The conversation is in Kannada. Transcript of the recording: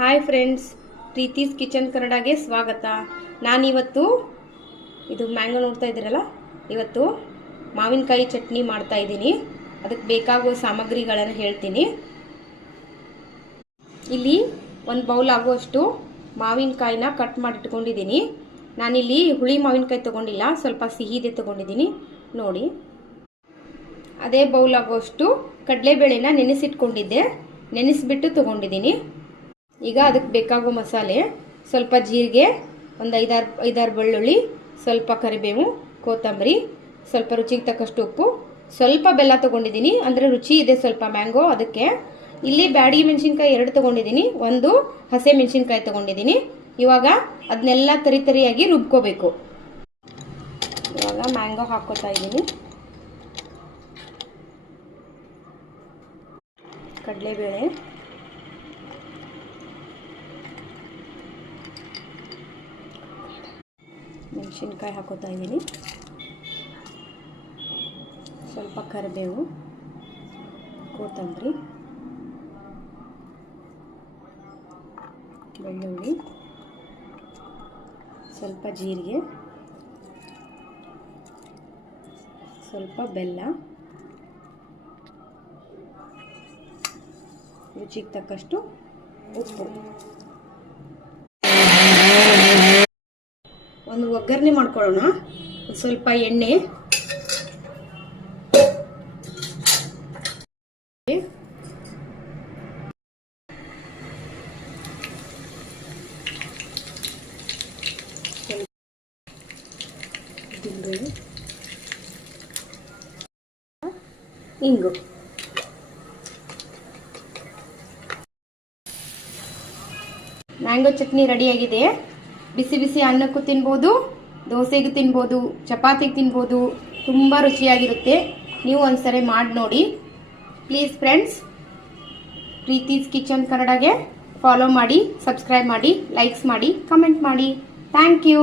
ಹಾಯ್ ಫ್ರೆಂಡ್ಸ್ ಪ್ರೀತೀಸ್ ಕಿಚನ್ ಕನ್ನಡಗೆ ಸ್ವಾಗತ. ನಾನಿವತ್ತು ಇದು ಮ್ಯಾಂಗೋ ನೋಡ್ತಾ ಇದ್ದೀರಲ್ಲ, ಇವತ್ತು ಮಾವಿನಕಾಯಿ ಚಟ್ನಿ ಮಾಡ್ತಾ ಇದ್ದೀನಿ. ಅದಕ್ಕೆ ಬೇಕಾಗುವ ಸಾಮಗ್ರಿಗಳನ್ನು ಹೇಳ್ತೀನಿ. ಇಲ್ಲಿ ಒಂದು ಬೌಲ್ ಆಗುವಷ್ಟು ಮಾವಿನಕಾಯಿನ ಕಟ್ ಮಾಡಿಟ್ಕೊಂಡಿದ್ದೀನಿ. ನಾನಿಲ್ಲಿ ಹುಳಿ ಮಾವಿನಕಾಯಿ ತೊಗೊಂಡಿಲ್ಲ, ಸ್ವಲ್ಪ ಸಿಹಿದೆ ತೊಗೊಂಡಿದ್ದೀನಿ. ನೋಡಿ. ಅದೇ ಬೌಲ್ ಆಗುವಷ್ಟು ಕಡಲೆಬೇಳೆನ ನೆನೆಸಿಟ್ಕೊಂಡಿದ್ದೆ. ನೆನೆಸಿಬಿಟ್ಟು ತೊಗೊಂಡಿದ್ದೀನಿ. ಈಗ ಅದಕ್ಕೆ ಬೇಕಾಗೋ ಮಸಾಲೆ, ಸ್ವಲ್ಪ ಜೀರಿಗೆ, ಒಂದು ಐದಾರು ಐದಾರು ಬೆಳ್ಳುಳ್ಳಿ, ಸ್ವಲ್ಪ ಕರಿಬೇವು, ಕೊತ್ತಂಬರಿ, ಸ್ವಲ್ಪ ರುಚಿಗೆ ತಕ್ಕಷ್ಟು ಉಪ್ಪು. ಸ್ವಲ್ಪ ಬೆಲ್ಲ ತೊಗೊಂಡಿದ್ದೀನಿ, ಅಂದರೆ ರುಚಿ ಇದೆ ಸ್ವಲ್ಪ ಮ್ಯಾಂಗೋ ಅದಕ್ಕೆ. ಇಲ್ಲಿ ಬ್ಯಾಡಗಿ ಮೆಣಸಿನ್ಕಾಯಿ ಎರಡು ತೊಗೊಂಡಿದ್ದೀನಿ, ಒಂದು ಹಸೆ ಮೆಣಸಿನ್ಕಾಯಿ ತೊಗೊಂಡಿದ್ದೀನಿ. ಇವಾಗ ಅದನ್ನೆಲ್ಲ ತರಿ ತರಿಯಾಗಿ ರುಬ್ಕೋಬೇಕು. ಇವಾಗ ಮ್ಯಾಂಗೋ ಹಾಕ್ಕೋತಾ ಇದ್ದೀನಿ. ಕಡಲೆಬೇಳೆ. ಮೆಣಸಿನ್ಕಾಯಿ ಹಾಕೋತಾ ಇದ್ದೀನಿ. ಸ್ವಲ್ಪ ಕರಿಬೇವು ಕೊತ್ತಂಬರಿ ಬೆಳ್ಳುಳ್ಳಿ ಸ್ವಲ್ಪ ಜೀರಿಗೆ ಸ್ವಲ್ಪ ಬೆಲ್ಲ ರುಚಿಗೆ ತಕ್ಕಷ್ಟು ಉಪ್ಪು. ಒಂದು ಒಗ್ಗರಣೆ ಮಾಡ್ಕೊಳ್ಳೋಣ. ಸ್ವಲ್ಪ ಎಣ್ಣೆ. ಇಂಗು. ಮ್ಯಾಂಗೋ ಚಟ್ನಿ ರೆಡಿಯಾಗಿದೆ ಬಿಸಿ ಬಿಸಿ ಅನ್ನಕ್ಕೂ ತಿನ್ಬೋದು, ದೋಸೆಗೂ ತಿನ್ಬೋದು, ಚಪಾತಿಗೆ ತಿನ್ಬೋದು, ತುಂಬ ರುಚಿಯಾಗಿರುತ್ತೆ. ನೀವು ಒಂದ್ಸರಿ ಮಾಡಿ ನೋಡಿ. ಪ್ಲೀಸ್ ಫ್ರೆಂಡ್ಸ್ ಪ್ರೀತೀಸ್ ಕಿಚನ್ ಕನ್ನಡಗೆ ಫಾಲೋ ಮಾಡಿ ಸಬ್ಸ್ಕ್ರೈಬ್ ಮಾಡಿ ಲೈಕ್ಸ್ ಮಾಡಿ ಕಮೆಂಟ್ ಮಾಡಿ. Thank you